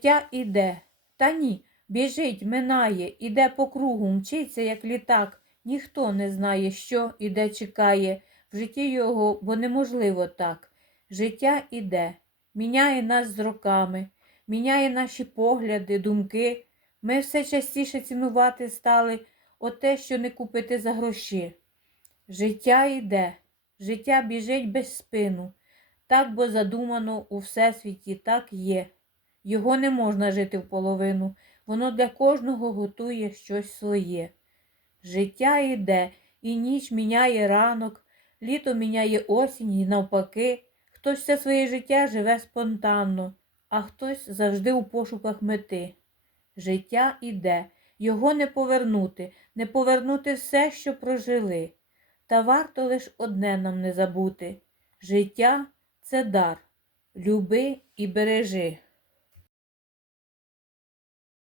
Життя іде, та ні, біжить, минає, іде по кругу, мчиться, як літак. Ніхто не знає, що і де чекає в житті його, бо неможливо так. Життя іде, міняє нас з роками, міняє наші погляди, думки. Ми все частіше цінувати стали оте, що не купити за гроші. Життя йде, життя біжить без спину. Так бо задумано у всесвіті, так є. Його не можна жити в половину, воно для кожного готує щось своє. Життя йде, і ніч міняє ранок, літо міняє осінь і навпаки. Хтось все своє життя живе спонтанно, а хтось завжди у пошуках мети. Життя іде, його не повернути, не повернути все, що прожили. Та варто лиш одне нам не забути життя це дар. Люби і бережи.